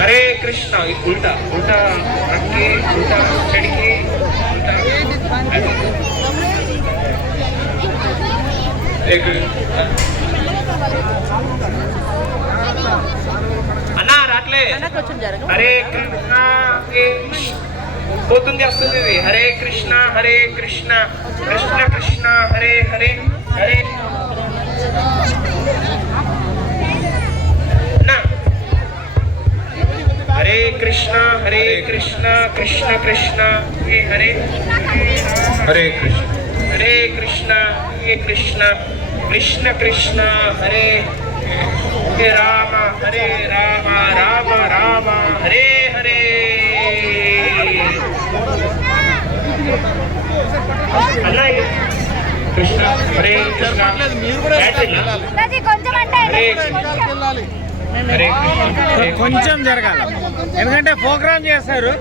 हरे कृष्णा उल्टा उल्टा रख के उल्टा चढ़ के उल्टा एक అన్నా రాట్లే హరే కృష్ణ పోతుంది వస్తుంది హరే కృష్ణ కృష్ణ కృష్ణ హరే హరే హరే हरे कृष्णा कृष्ण कृष्ण हरे हरे कृष्ण कृष्ण कृष्ण कृष्ण हरे राम राम राम हरे हरे कृष्ण हरे कृष्ण కొంచెం జరగాలి ఎందుకంటే ప్రోగ్రామ్ చేస్తారు.